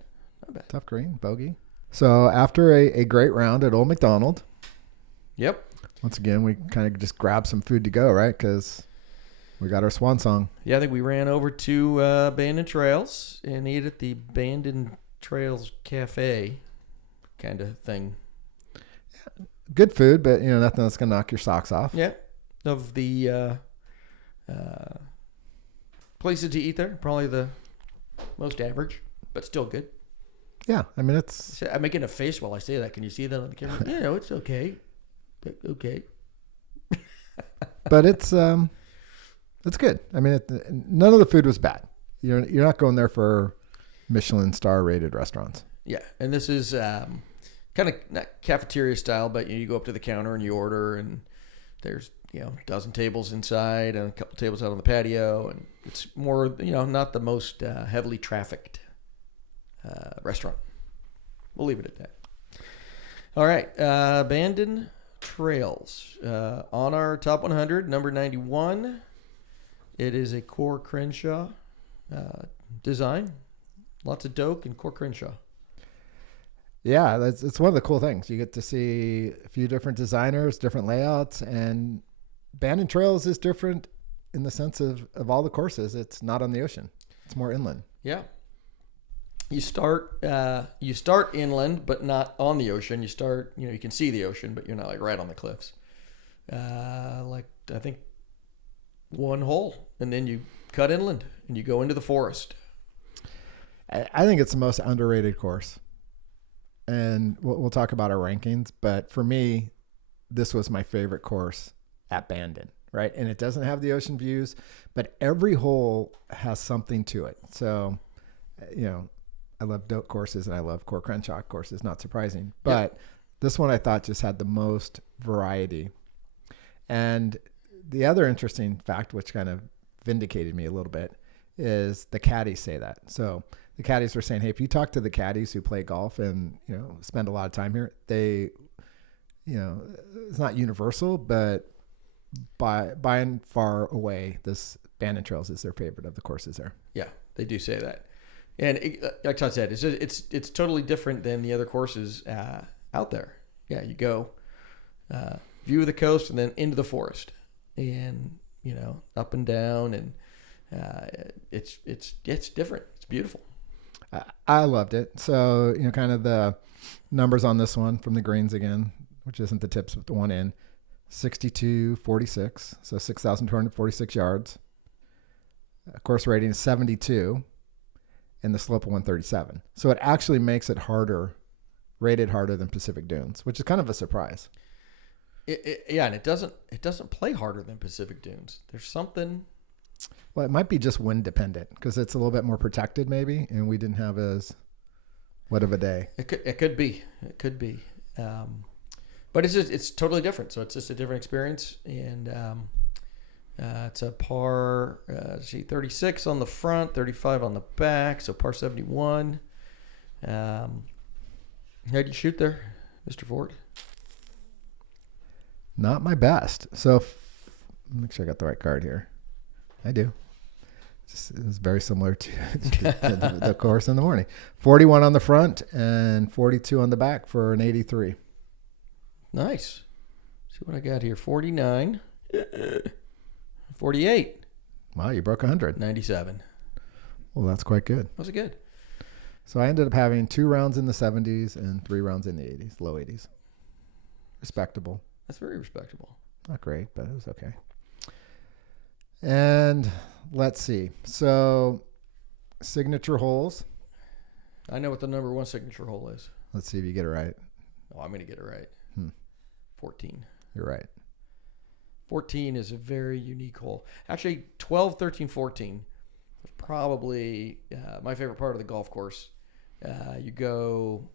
Not bad. Tough green, bogey. So after a great round at Old McDonald. Yep. Once again, we kind of just grabbed some food to go, right? Because we got our swan song. Yeah, I think we ran over to Bandon Trails and ate at the Bandon Trails Cafe kind of thing. Yeah, good food, but nothing that's gonna knock your socks off. Yeah. Of the places to eat there, probably the most average, but still good. Yeah, I mean it's. I'm making a face while I say that. Can you see that on the camera? It's okay. Okay. But it's good. I mean, none of the food was bad. You're not going there for Michelin star rated restaurants. Yeah, and this is kind of not cafeteria style, but you go up to the counter and you order, and there's a dozen tables inside and a couple tables out on the patio, and it's more not the most heavily trafficked restaurant. We'll leave it at that. All right, Bandon Trails on our top 100, number 91. It is a Core Crenshaw design. Lots of Doak and Core Crenshaw. Yeah, it's one of the cool things. You get to see a few different designers, different layouts, and Bandon Trails is different in the sense of all the courses. It's not on the ocean. It's more inland. Yeah. You start inland, but not on the ocean. You start, you can see the ocean, but you're not like right on the cliffs. I think one hole, and then you cut inland and you go into the forest. I think it's the most underrated course, and we'll talk about our rankings. But for me, this was my favorite course at Bandon, right? And it doesn't have the ocean views, but every hole has something to it. So, I love Doak courses and I love Core Crenshaw courses, not surprising. But This one I thought just had the most variety. And the other interesting fact, which kind of vindicated me a little bit, is the caddies say that. So the caddies were saying, hey, if you talk to the caddies who play golf and, spend a lot of time here, they, it's not universal, but by and far away, this Bandon Trails is their favorite of the courses there. Yeah, they do say that. And like Todd said, it's totally different than the other courses out there. Yeah, you go view of the coast and then into the forest, and up and down, and it's different. It's beautiful. I loved it. So kind of the numbers on this one from the greens again, which isn't the tips with the one in, 62.46, so 6,246 yards. Course rating is 72. And the slope of 137. So it actually makes it rated harder than Pacific Dunes, which is kind of a surprise. Yeah, and it doesn't play harder than Pacific Dunes. There's something. Well, it might be just wind dependent because it's a little bit more protected maybe, and we didn't have as wet of a day. It could be. But it's totally different. So it's just a different experience, and it's a par 36 on the front, 35 on the back, so par 71. How'd you shoot there, Mr. Ford? Not my best. So make sure I got the right card here. I do. It's very similar to the course in the morning. 41 on the front and 42 on the back for an 83. Nice. See what I got here. 49. 48. Wow, you broke 100. 97. Well, that's quite good. Was it good? So I ended up having 2 rounds in the 70s and 3 rounds in the 80s, low 80s. Respectable. That's very respectable. Not great, but it was okay. And let's see. So signature holes. I know what the number 1 signature hole is. Let's see if you get it right. Oh, I'm going to get it right. 14. You're right. 14 is a very unique hole. Actually, 12, 13, 14 was probably my favorite part of the golf course. You go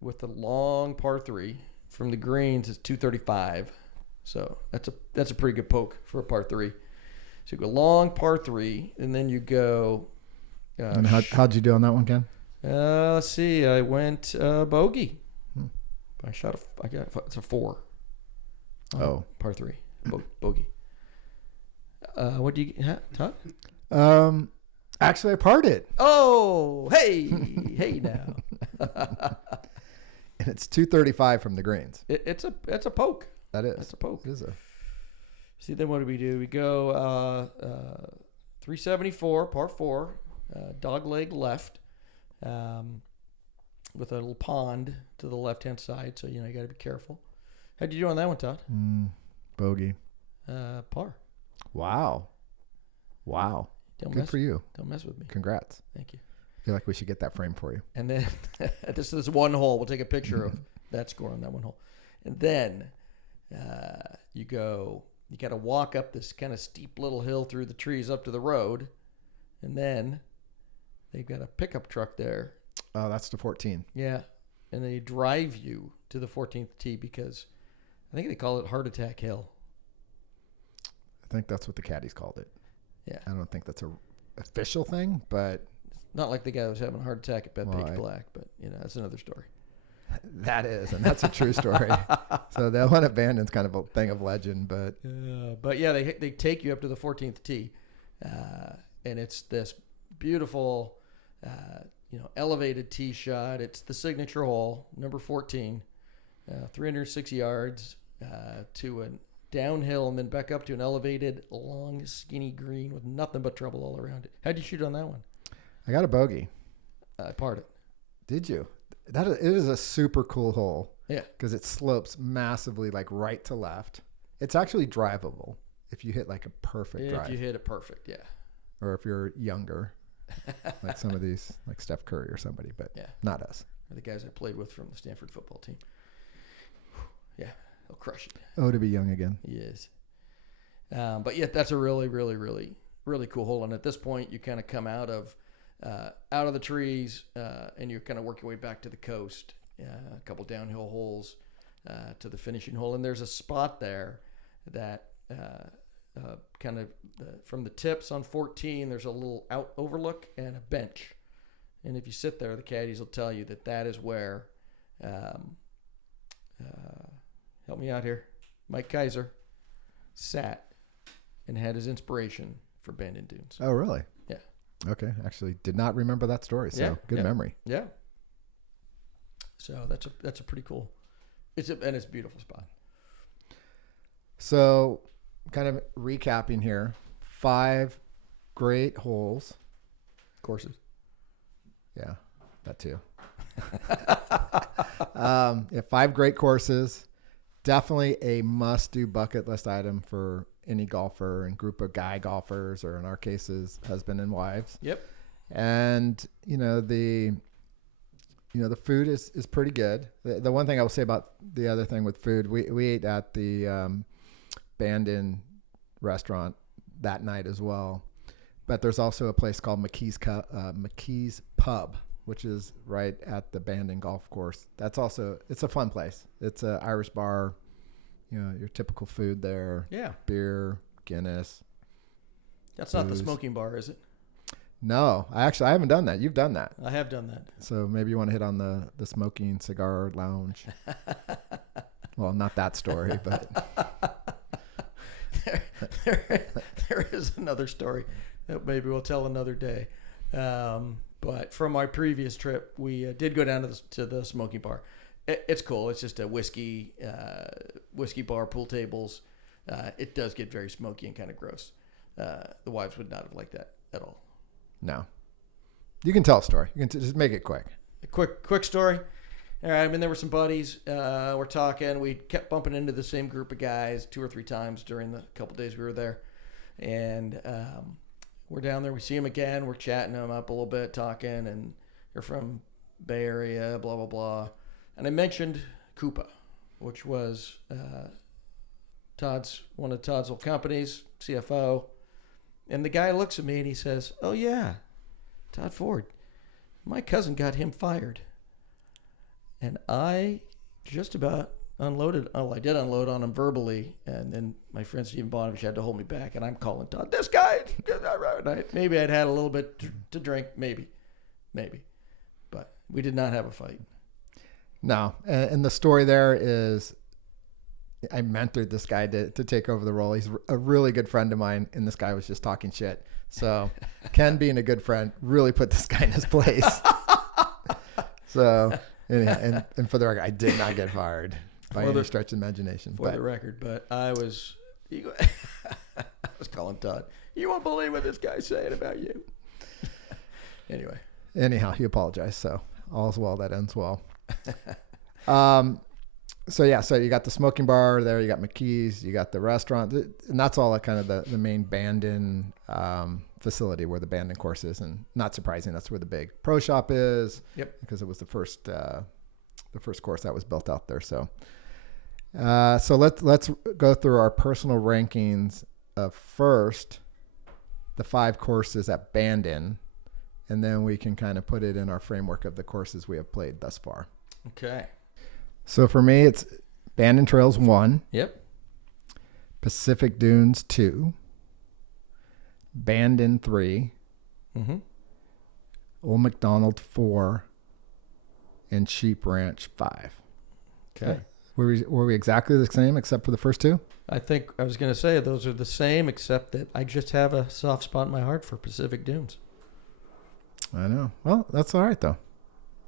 with the long par 3 from the greens. It's 235, so that's a pretty good poke for a par 3. So you go long par 3, and then you go. And how'd you do on that one, Ken? Let's see. I went bogey. It's a 4. Oh, par 3 bogey. What do you get, Todd? Actually, I parred it. Oh, hey, hey now. And it's 235 from the greens. It's a poke. That is. That's a poke. It is a. See, then what do? We go 374 par 4, dog leg left, with a little pond to the left hand side. So you got to be careful. How'd you do on that one, Todd? Bogey. Par. Wow. Good for you. Don't mess with me. Congrats. Thank you. I feel like we should get that frame for you. And then this is one hole. We'll take a picture of that score on that one hole. And then you got to walk up this kind of steep little hill through the trees up to the road. And then they've got a pickup truck there. Oh, that's the 14. Yeah. And they drive you to the 14th tee because I think they call it Heart Attack Hill. I think that's what the caddies called it. Yeah. I don't think that's a official thing, but not like the guy that was having a heart attack at Bethpage Black, but that's another story. That is, and that's a true story. So that one at Bandon's kind of a thing of legend, but they take you up to the 14th tee, and it's this beautiful, elevated tee shot. It's the signature hole, number 14, 306 yards to a downhill and then back up to an elevated, long, skinny green with nothing but trouble all around it. How'd you shoot on that one? I got a bogey. I parred it. Did you? It is a super cool hole. Yeah. Because it slopes massively, like right to left. It's actually drivable if you hit like a perfect drive. If you hit it perfect, yeah. Or if you're younger, like some of these, like Steph Curry or somebody, but not us. Or the guys I played with from the Stanford football team. Yeah, he'll crush it. Oh, to be young again. He is. But yeah, that's a really, really, really, really cool hole. And at this point, you kind of come out of the trees, and you kind of work your way back to the coast. A couple downhill holes to the finishing hole, and there's a spot there that kind of from the tips on 14. There's a little overlook and a bench, and if you sit there, the caddies will tell you that is where. Help me out here. Mike Kaiser sat and had his inspiration for Bandon Dunes. Oh, really? Yeah. Okay. Actually, did not remember that story. So good memory. Yeah. So that's a pretty cool. It's a beautiful spot. So, kind of recapping here, 5 great holes. Courses. Yeah, that too. 5 great courses. Definitely a must-do bucket list item for any golfer and group of guy golfers, or in our cases, husband and wives. Yep. And the food is pretty good. The one thing I will say about the other thing with food, we ate at the Bandon restaurant that night as well. But there's also a place called McKee's Pub, which is right at the Bandon golf course. It's a fun place. It's an Irish bar, your typical food there. Yeah. Beer, Guinness. That's not the smoking bar, is it? No, I haven't done that. You've done that. I have done that. So maybe you want to hit on the smoking cigar lounge. Well, not that story, but there is another story that maybe we'll tell another day. But from my previous trip, we did go down to the smoking bar. It's cool. It's just a whiskey bar, pool tables. it does get very smoky and kind of gross. The wives would not have liked that at all. No. You can tell a story. You can just make it quick. A quick story. All right, I mean, there were some buddies. We're talking. We kept bumping into the same group of guys 2 or 3 times during the couple days we were there. And we're down there. We see them again. We're chatting them up a little bit, talking. And they're from Bay Area, blah, blah, blah. And I mentioned Coupa, which was one of Todd's old companies, CFO. And the guy looks at me and he says, "Oh, yeah, Todd Ford. My cousin got him fired." And I just about unloaded. Oh, I did unload on him verbally. And then my friend Stephen Bonovich had to hold me back. And I'm calling Todd, "This guy." Maybe I'd had a little bit to drink. Maybe. But we did not have a fight. No. And the story there is I mentored this guy to take over the role. He's a really good friend of mine. And this guy was just talking shit. So Ken, being a good friend, really put this guy in his place. So... And for the record, I did not get fired by any stretch of imagination. For the record, but I was calling Todd. "You won't believe what this guy's saying about you." Anyway. Anyhow, he apologized. So all's well that ends well. So you got the smoking bar there. You got McKee's. You got the restaurant. And that's all kind of the main Bandon facility where the Bandon course is. And not surprising, that's where the big pro shop is. Yep. Because it was the first course that was built out there. So let's go through our personal rankings of first the 5 courses at Bandon, and then we can kind of put it in our framework of the courses we have played thus far. Okay. So for me, it's Bandon Trails 1. Yep. Pacific Dunes 2. Bandon 3. Mm-hmm. Old McDonald 4. And Sheep Ranch 5. Okay. Were we exactly the same except for the first 2? I think I was going to say those are the same, except that I just have a soft spot in my heart for Pacific Dunes. I know. Well, that's all right, though.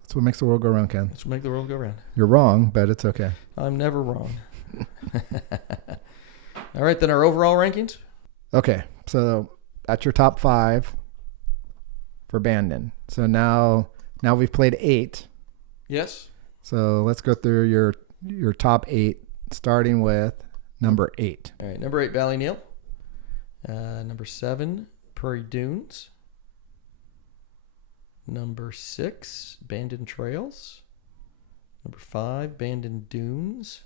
That's what makes the world go round, Ken. That's what makes the world go round. You're wrong, but it's okay. I'm never wrong. All right, then our overall rankings? Okay, so that's your top 5 for Bandon. So now we've played 8. Yes. So let's go through your top 8, starting with number 8. All right, number 8, Valley Neal. Number 7, Prairie Dunes. Number 6, Bandon Trails. Number 5, Bandon Dunes.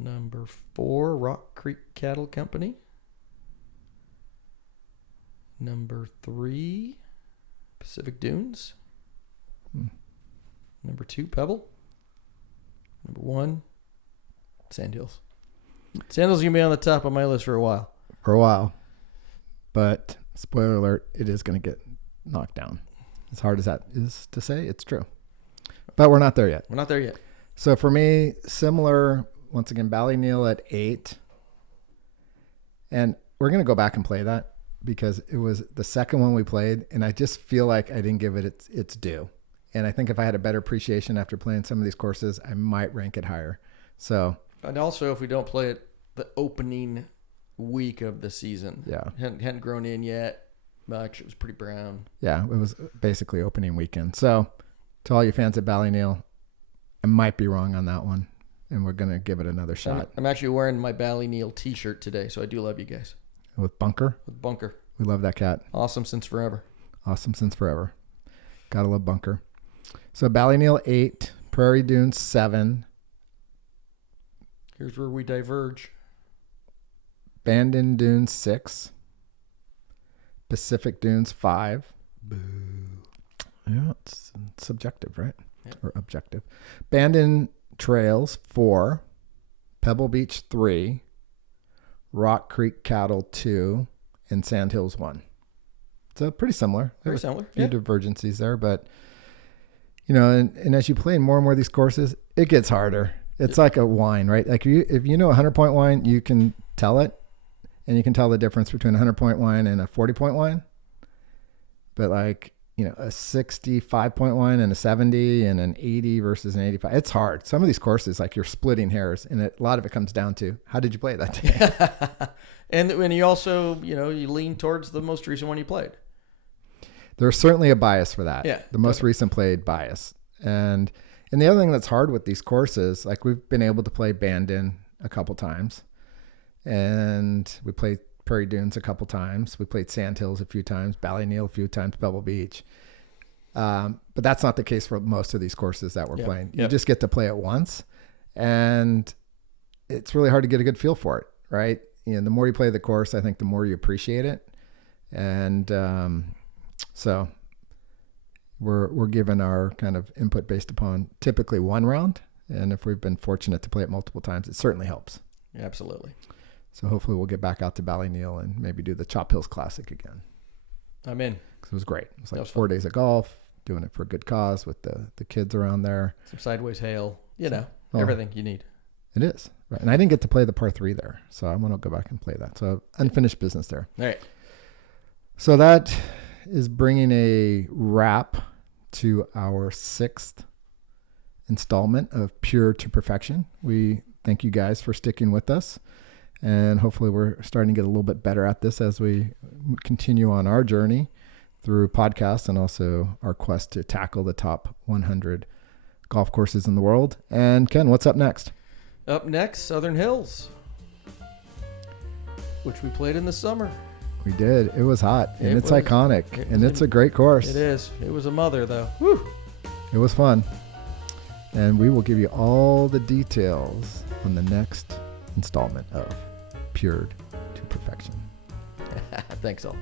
Number 4, Rock Creek Cattle Company. Number 3, Pacific Dunes. Number 2, Pebble. Number 1, Sandhills. Sandhills is going to be on the top of my list for a while. But, spoiler alert, it is going to get knocked down. As hard as that is to say, it's true. But we're not there yet. So for me, similar, once again, Ballyneal at 8. And we're going to go back and play that because it was the second one we played, and I just feel like I didn't give it its due. And I think if I had a better appreciation after playing some of these courses, I might rank it higher. So, and also, if we don't play it the opening week of the season, hadn't grown in yet much. It was pretty brown. Yeah, it was basically opening weekend. So, to all you fans at Ballyneal, I might be wrong on that one, and we're gonna give it another shot. I'm actually wearing my Ballyneal T-shirt today, so I do love you guys. With Bunker. We love that cat. Awesome since forever. Gotta love Bunker. So Ballyneal 8, Prairie Dunes 7. Here's where we diverge. Bandon Dunes 6. Pacific Dunes 5. Boo. Yeah, it's subjective, right? Yeah. Or objective. Bandon Trails 4. Pebble Beach 3. Rock Creek Cattle 2. And Sandhills 1. So pretty similar. Very similar. A few divergencies there, but you know, and as you play more and more of these courses, it gets harder. It's like a wine, right? Like if you know a 100-point wine, you can tell it, and you can tell the difference between a 100-point wine and a 40-point wine. But like a 65.1 and a 70 and an 80 versus an 85. It's hard. Some of these courses, like you're splitting hairs, and a lot of it comes down to how did you play that day? And when you also, you lean towards the most recent one you played. There's certainly a bias for that. Yeah. The most recent played bias. And the other thing that's hard with these courses, like we've been able to play Bandon a couple times, and we played Prairie Dunes a couple times. We played Sandhills a few times, Ballyneal a few times, Pebble Beach. But that's not the case for most of these courses that we're playing. You just get to play it once, and it's really hard to get a good feel for it, right? The more you play the course, I think the more you appreciate it. And so we're given our kind of input based upon typically one round. And if we've been fortunate to play it multiple times, it certainly helps. Absolutely. So hopefully we'll get back out to Ballyneal and maybe do the Chop Hills Classic again. I'm in. Because it was great. It was like 4 days of golf, doing it for a good cause with the kids around there. Some sideways hail, everything you need. It is. Right. And I didn't get to play the par 3 there. So I want to go back and play that. So unfinished business there. All right. So that is bringing a wrap to our 6th installment of Pure to Perfection. We thank you guys for sticking with us. And hopefully we're starting to get a little bit better at this as we continue on our journey through podcasts and also our quest to tackle the top 100 golf courses in the world. And Ken, what's up next? Up next, Southern Hills, which we played in the summer. We did. It was hot, and it's iconic, and it's a great course. It is. It was a mother, though. Whew. It was fun. And we will give you all the details on the next installment of Pure to Perfection. Thanks all.